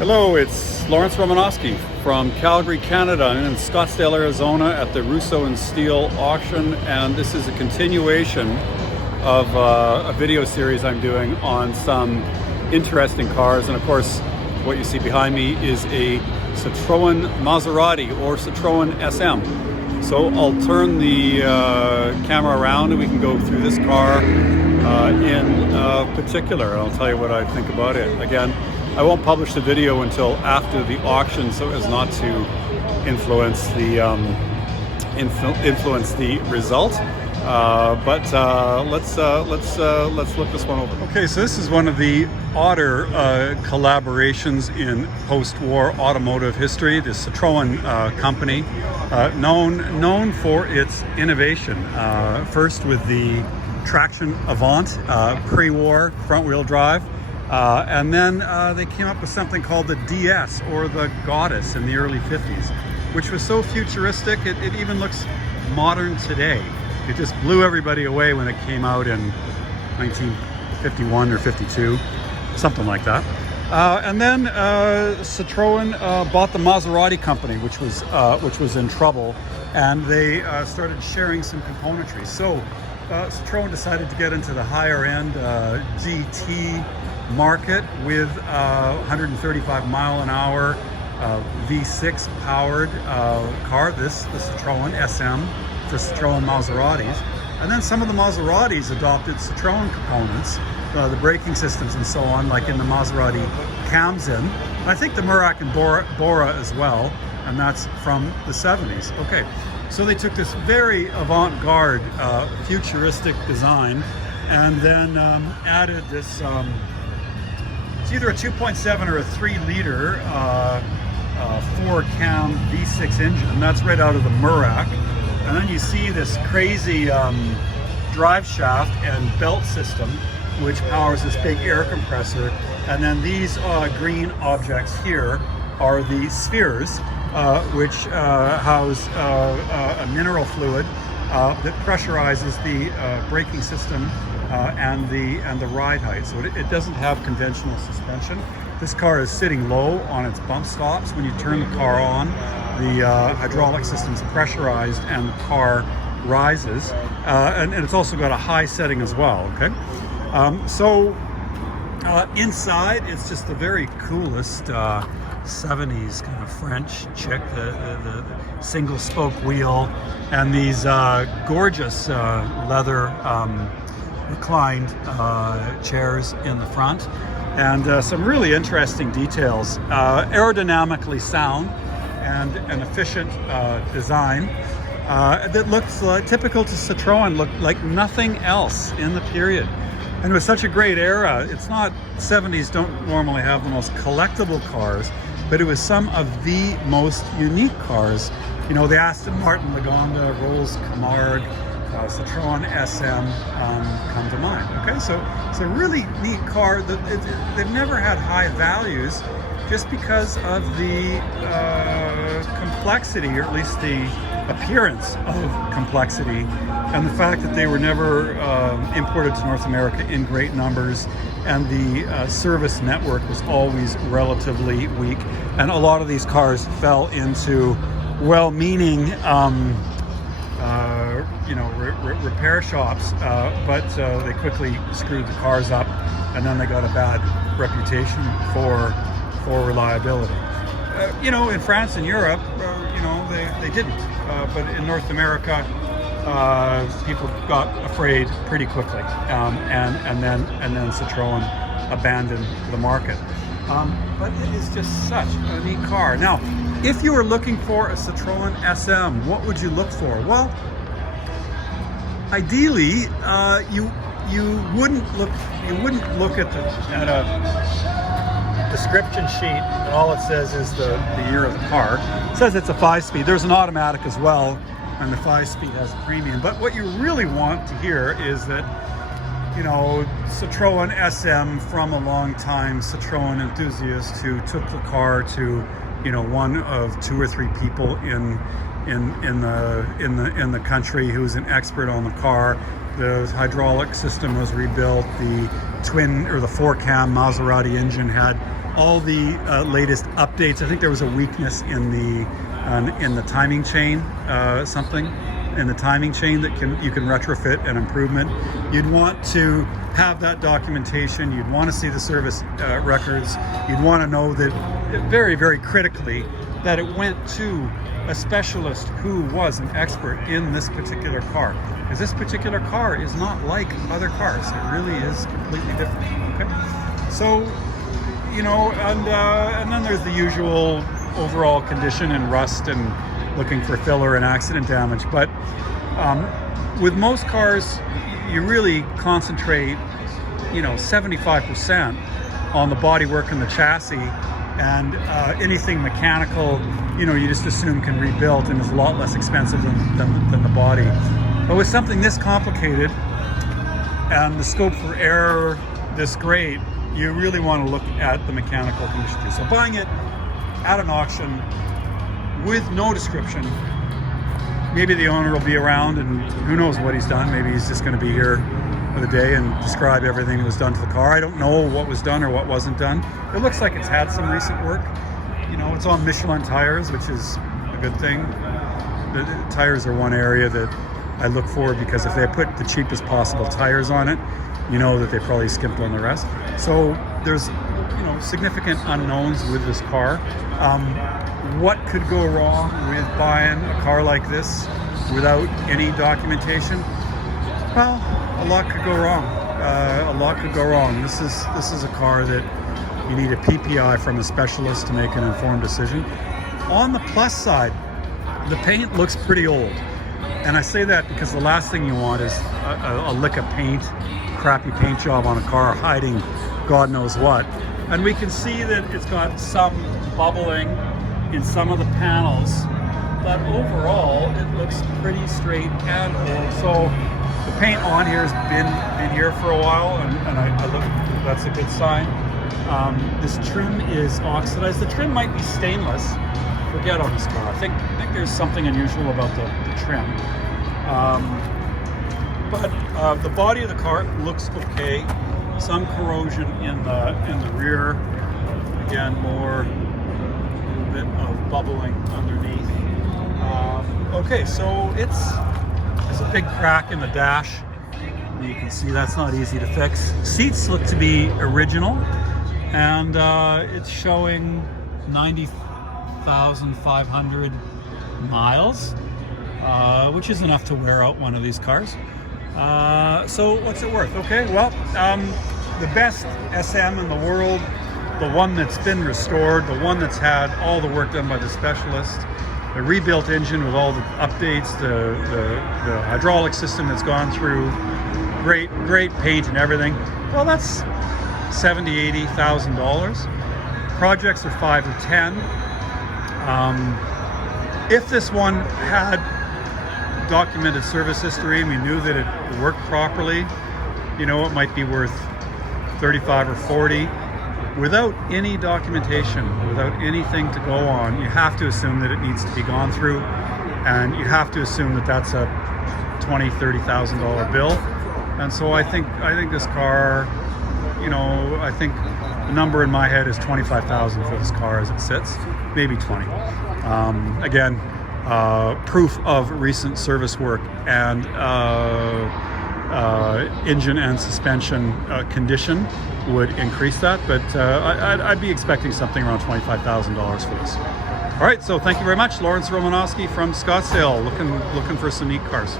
Hello, it's Lawrence Romanosky from Calgary, Canada. I'm in Scottsdale, Arizona at the Russo and Steele auction, and this is a continuation of a video series I'm doing on some interesting cars. And of course, what you see behind me is a Citroen Maserati or Citroen SM. So I'll turn the camera around and we can go through this car in particular, and I'll tell you what I think about it. Again, I won't publish the video until after the auction, so as not to influence the result. Let's look this one over. Okay, so this is one of the odder collaborations in post-war automotive history. The Citroen company, known for its innovation. First with the traction Avant, pre-war front-wheel drive. And then they came up with something called the DS, or the Goddess, in the early 50s, which was so futuristic it even looks modern today. It just blew everybody away when it came out in 1951 or 52, something like that. And then Citroen bought the Maserati company, which was in trouble, and they started sharing some componentry. So Citroen decided to get into the higher end GT market with 135 mile an hour V6 powered car, the Citroen SM for Citroen Maseratis. And then some of the Maseratis adopted Citroen components, the braking systems and so on, like in the Maserati Camzin. I think the Murak and Bora as well, and that's from the 70s. Okay, so they took this very avant-garde futuristic design and then added this it's either a 2.7 or a 3-liter 4-cam V6 engine. That's right out of the Murak. And then you see this crazy drive shaft and belt system, which powers this big air compressor. And then these green objects here are the spheres, which house a mineral fluid that pressurizes the braking system and the ride height. So it doesn't have conventional suspension. This car is sitting low on its bump stops. When you turn the car on, the hydraulic system's pressurized and the car rises. And it's also got a high setting as well, okay? Inside, it's just the very coolest 70s kind of French chick, the single spoke wheel, and these gorgeous leather reclined chairs in the front, and some really interesting details. Aerodynamically sound and an efficient design that looks typical to Citroen, looked like nothing else in the period. And it was such a great era. It's not, 70s don't normally have the most collectible cars, but it was some of the most unique cars. You know, the Aston Martin Lagonda, Rolls Camargue, Citroen SM come to mind. Okay, so it's a really neat car. They've never had high values just because of the complexity, or at least the appearance of complexity, and the fact that they were never imported to North America in great numbers, and the service network was always relatively weak. And a lot of these cars fell into well-meaning repair shops, but they quickly screwed the cars up, and then they got a bad reputation for reliability. In France and Europe, they didn't, but in North America, people got afraid pretty quickly, and then Citroen abandoned the market. But it is just such a neat car. Now, if you were looking for a Citroen SM, what would you look for? Well, ideally, you wouldn't look at a description sheet, and all it says is the year of the car. It says it's a 5-speed. There's an automatic as well, and the 5-speed has a premium. But what you really want to hear is that, Citroen SM, from a long time Citroen enthusiast who took the car to, one of 2 or 3 people in the country who's an expert on the car. The hydraulic system was rebuilt. The twin or the 4-cam Maserati engine had all the latest updates. I think there was a weakness in the timing chain, something in the timing chain that you can retrofit an improvement. You'd want to have that documentation. You'd want to see the service records. You'd want to know that very, very critically that it went to a specialist who was an expert in this particular car, because this particular car is not like other cars. It really is completely different. Okay, so you know, and then there's the usual overall condition and rust and looking for filler and accident damage. But with most cars, you really concentrate, you know, 75% on the bodywork and the chassis, and anything mechanical, you know, you just assume can rebuild and is a lot less expensive than the body. But with something this complicated and the scope for error this great, you really want to look at the mechanical condition too. So buying it at an auction with no description, maybe the owner will be around and who knows what he's done. Maybe he's just going to be here for the day and describe everything that was done to the car. I don't know what was done or what wasn't done. It looks like it's had some recent work. You know, it's on Michelin tires, which is a good thing. The tires are one area that I look for, because if they put the cheapest possible tires on it, you know that they probably skimped on the rest. So there's, you know, significant unknowns with this car. What could go wrong with buying a car like this without any documentation? Well, a lot could go wrong. A lot could go wrong. This is a car that you need a PPI from a specialist to make an informed decision. On the plus side, the paint looks pretty old. And I say that because the last thing you want is a lick of paint, crappy paint job on a car hiding God knows what. And we can see that it's got some bubbling in some of the panels, but overall it looks pretty straight and old. So the paint on here has been here for a while, and I look, that's a good sign. This trim is oxidized. The trim might be stainless. Forget on this car. I think there's something unusual about the trim. But the body of the car looks okay. Some corrosion in the rear. Again, a little bit of bubbling underneath. Okay, so there's a big crack in the dash. You can see that's not easy to fix. Seats look to be original, and it's showing 90,500 miles, which is enough to wear out one of these cars. So what's it worth? Okay, well, the best SM in the world, the one that's been restored, the one that's had all the work done by the specialist, the rebuilt engine with all the updates, the hydraulic system that's gone through, great paint and everything. Well, that's $70,000, $80,000. Projects are 5 or 10. If this one had documented service history and we knew that it worked properly, you know, it might be worth 35 or 40. Without any documentation, without anything to go on, you have to assume that it needs to be gone through, and you have to assume that that's a $20,000, $30,000 bill. And so I think this car, you know, I think the number in my head is $25,000 for this car as it sits, maybe 20. Again, proof of recent service work and engine and suspension condition would increase that, but I'd be expecting something around $25,000 for this. All right, so thank you very much. Lawrence Romanosky from Scottsdale, looking for some neat cars.